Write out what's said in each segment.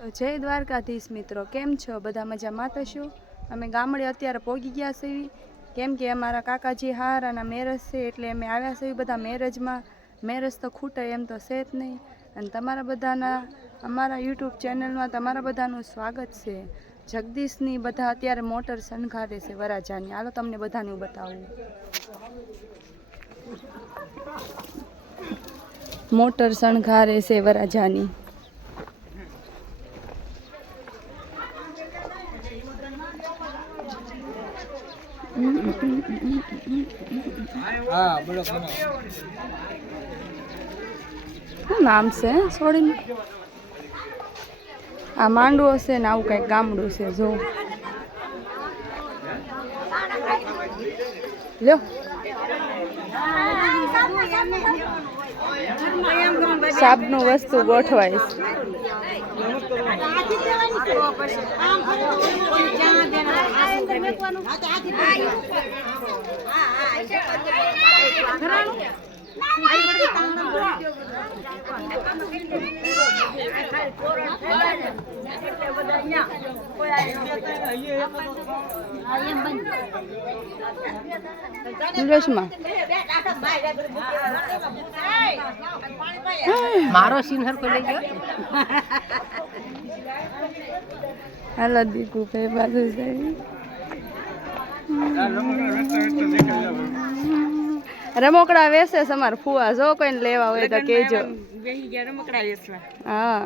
તો જય દ્વારકાધીશ મિત્રો, કેમ છો? બધા મજામાં થશો? અમે ગામડે અત્યારે પહોંચી ગયા છીએ, કેમ કે અમારા કાકાજી હારાના મેરેજ છે, એટલે અમે આવ્યા છીએ બધા મેરેજમાં. મેરેજ તો ખૂટે એમ તો છે જ નહીં. અને તમારા બધાના અમારા યુટ્યુબ ચેનલમાં તમારા બધાનું સ્વાગત છે. જગદીશની બધા અત્યારે મોટર શણગારે છે વરાજાની. હાલો તમને બધાનું બતાવું. મોટર શણગારે છે વરાજાની. શું નામ છે છોડીને? આ માંડવો છે ને આવું કઈક ગામડું છે. જો લ્યો, સાબનું વસ્તુ ગોઠવાય. મારો સીન હરકો લઈ ગયો. હાલો દીકુ ભાઈ બાજુ જાય. રમકડા વેસે અમાર ફુવા, જો કોઈને લેવા હોય તો કેજો. હા,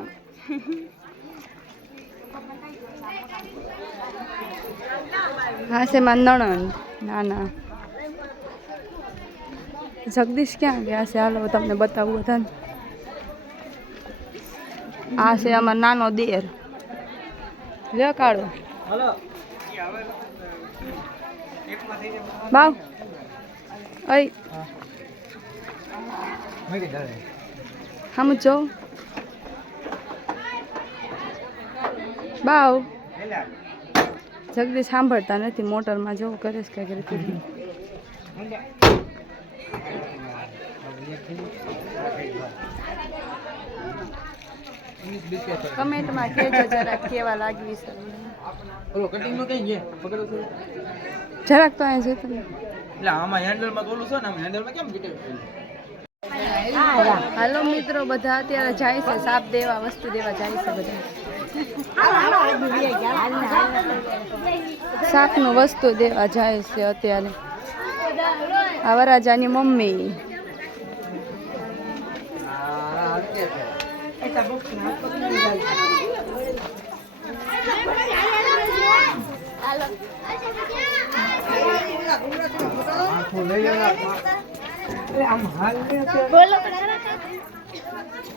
હા છે માર નણંદ. ના ના, જગદીશ ક્યાં ગયા છે? હાલો તમને બતાવું બધાને. આ છે અમાર નાનો દેર. લે કાળો બાવ. અય હમ જો બાવ. જગદીશ સાંભળતા નથી, મોટરમાં જવું કરે છે કઈ કરી. કમેન્ટમાં કહેજો જરાક કેવા લાગવી છે. ઓલો કટિંગ નો કઈ ગયા પકડો છો જરાક તો અહીં જોતો. એટલે આમાં હેન્ડલ માં બોલું છો ને, આમાં હેન્ડલ માં કેમ કીધું? હાલો મિત્રો, બધા અત્યારે જાય છે સાપ દેવા, વસ્તુ દેવા જાય છે બધા. સાપનું વસ્તુ દેવા જાય છે અત્યારે. આ વરાજાની મમ્મી.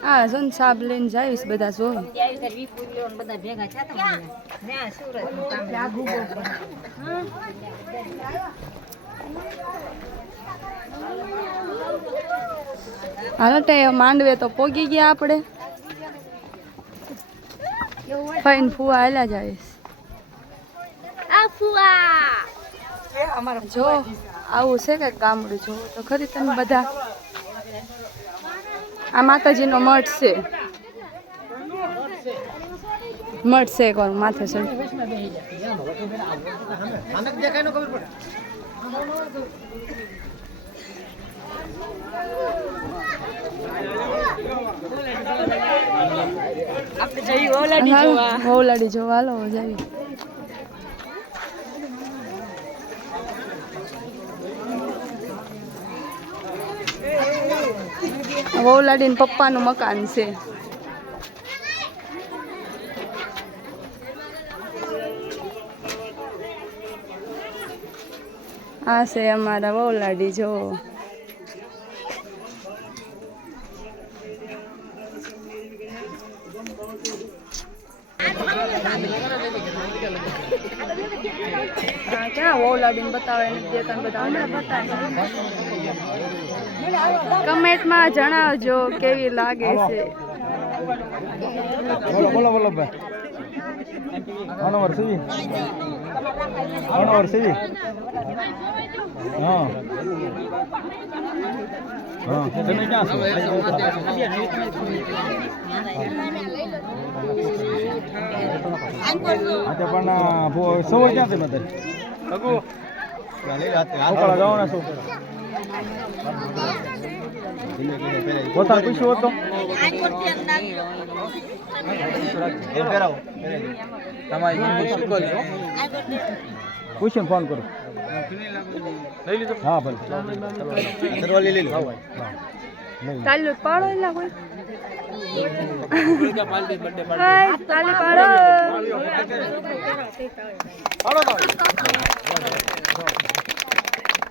હા જોન સાબ લઈને જઈશ બધા. જો હાલો તે માંડવે તો પોગી ગયા આપણે. ફાઈન ફુવા હાલ્યા જઈશ. જો આવું છે કે ગામડું જો તો ખરી તમે બધા. આ માતાજીનો મઠ છે. મઠ છે એક વાર માથે છે. વહુલાડી જોવા હાલો જઈએ. વહુલાડી ને પપ્પાનું મકાન છે. આ છે અમારા વહુલાડી. જો ક્યાં વહુલાડીને બતાવે દેતા બધા બતાવે. કમેન્ટમાં જણાવજો કેવી લાગે છે. બોલો બોલો બોલો ભાઈ. આનો વર્ષ છે. આનો વર્ષ છે. હા હા, તમે ક્યાં છો? આજે પણ સૌ ક્યાંથી નથી અકોળા જવાના શું પોતા પૂછ્યું હતો પૂછીને ફોન કરો હા ભલે ચાલુ પાડો એલા કોઈ હાય તાલી પાડો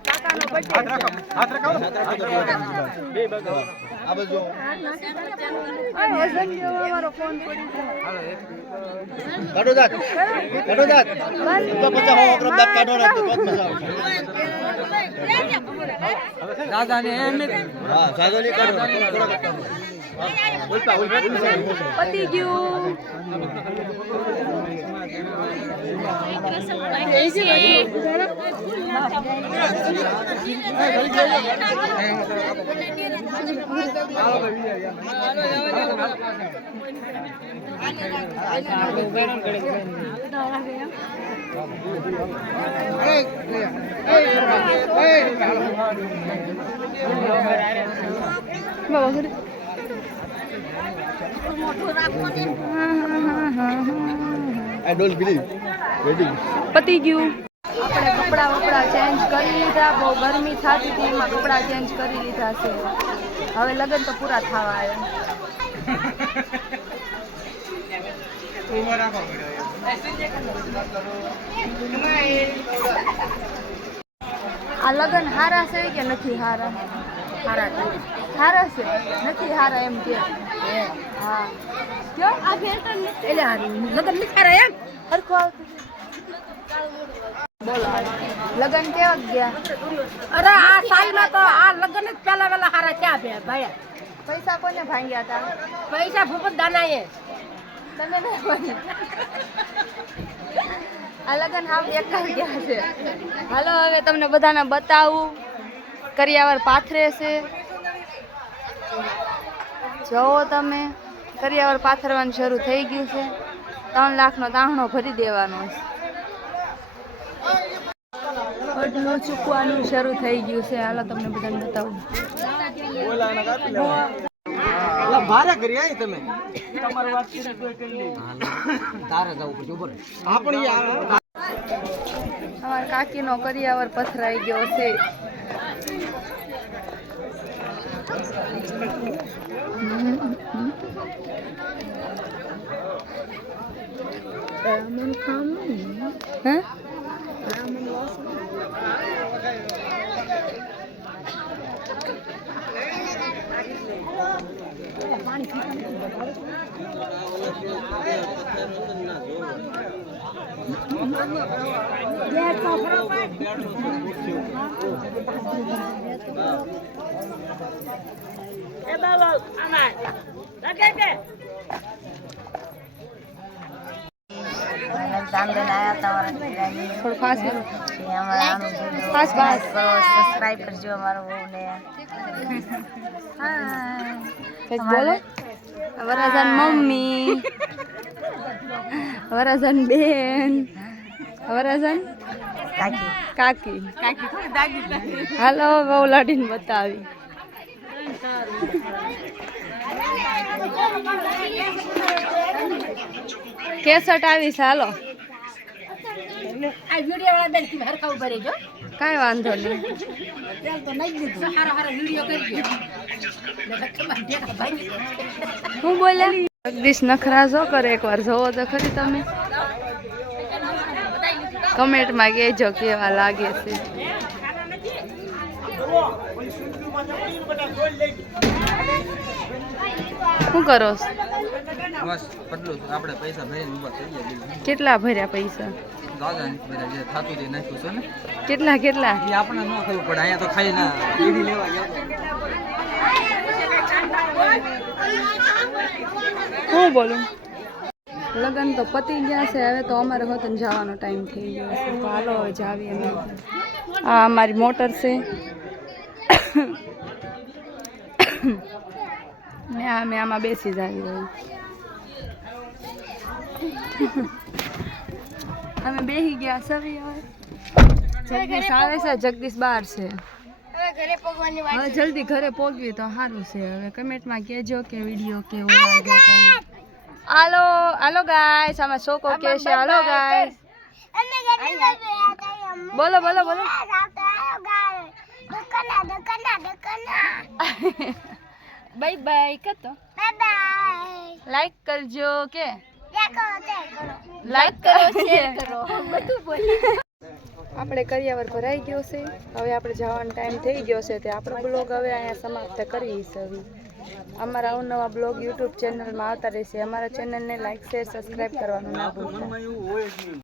કાકાનો બર્થડે હાથ રખાવો બે બગાવો આ બાજુ આ હસન જેવો અમારો ફોન પડી કાઢો દાંત તો પછી હું અકરમ દાંત કાઢો રાખતો તો જ મજા આવશે દાદા ને એમ હા સાદોલી કાઢો ઉલટા પતી ગયું I don't believe. Ready. પતી ગયું આપણે કપડાં ચેન્જ કરી લીધા બહુ ગરમી થતી હતી એમાં કપડાં ચેન્જ કરી લીધા છે હવે લગ્ન તો પૂરા થવા આવ્યા આ લગ્ન હારા છે કે નથી હારા હારા છે નથી હારા એમ કે હા કયો આ ફેશન એટલે હારી લગ્ન નથી હારા એમ હરખો આવતું બોલો લગ્ન કેવા ગયા અરે આ સાલમાં તો આ લગ્ન જ પેલા વેલા હારા ક્યાં બે ભાઈ પૈસા કોને ભાંગ્યા હતા પૈસા ભૂપત દાનાએ તને નહીં ભાંગ્યા આ લગ્ન હાવ બેકાર ગયા છે હાલો હવે તમને બધાને બતાવું કરિયાવર પાથરે છે જોવો તમે કરિયાવર પાથરવાનું શરૂ થઈ ગયું છે 3 લાખનો દાહણો ભરી દેવાનો છે વડલું ચૂકવાનું શરૂ થઈ ગયું છે હાલો તમને બધાને બતાવું ભારે કરી આઈ તમે તમારી વાત કરી લે તારે જવું પડશે ઉપર આપણી અમારા કાકીનો કરિયાવર પથરાઈ ગયો છે હે થોડું ફાસ્ટ સબસ્ક્રાઇબ કરજો અમારો ને કંઈક બોલો વરરાજાન મમ્મી વરરાજાન બેન વરરાજાન કાકી હાલો બહુ લાડીને બતાવી કેસટ આવી છે હાલો આ વિડિયો વાળા બેન તમે હરખા ઉભા રહેજો કાંઈ વાંધો નહીં તેલ તો નહીં દીધું હારા વિડિયો કરજો હું બોલ્યા જગદીશ નખરા જો કરે એકવાર જોવો તો ખરી તમે કમેન્ટમાં કહેજો કેવા લાગે છે શું કરો છો? બસ પટલું આપણે પૈસા ભરીને ઊભા થઈ ગયા કેટલા ભર્યા પૈસા દાદા બધા જે થાતું તે નાખ્યું છે ને કેટલા કેટલા એ આપણે ન ખબર પડે અહીંયા તો ખાઈ ના ઈડી લેવા ગયા હું બોલું લગ્ન તો પતી ગયા છે હવે તો અમારે વતન જવાનો ટાઈમ થઈ ગયો છે તો હાલો હવે જાવી અમે આ અમારી મોટર છે ને અમે આમાં બેસી જાવી હોય અમે બેસી ગયા સવી હવે જગદીશ આવે છે જગદીશ બહાર છે હવે જલ્દી ઘરે પહોંચવી તો સારું છે હવે કમેન્ટમાં કહેજો કે વિડીયો કેવો લાગ્યો તમને. હાલો હાલો ગાઈસ આમાં શોકો કે છે હાલો ગાઈસ બોલો બોલો બોલો બાય બાય કતો લાઈક કરજો કે લાઈક કરો શેર કરો બધું બોલી આપણે કરિયાવર ભરાઈ ગયો છે હવે આપણે જવાનો ટાઈમ થઈ ગયો છે તે આપણો બ્લોગ હવે અહીંયા સમાપ્ત કરીએ છીએ અમારા અવનવા બ્લોગ યુટ્યુબ ચેનલમાં આવતા રહેશે અમારા ચેનલને લાઈક શેર સબસ્ક્રાઈબ કરવાનું ના ભૂલતા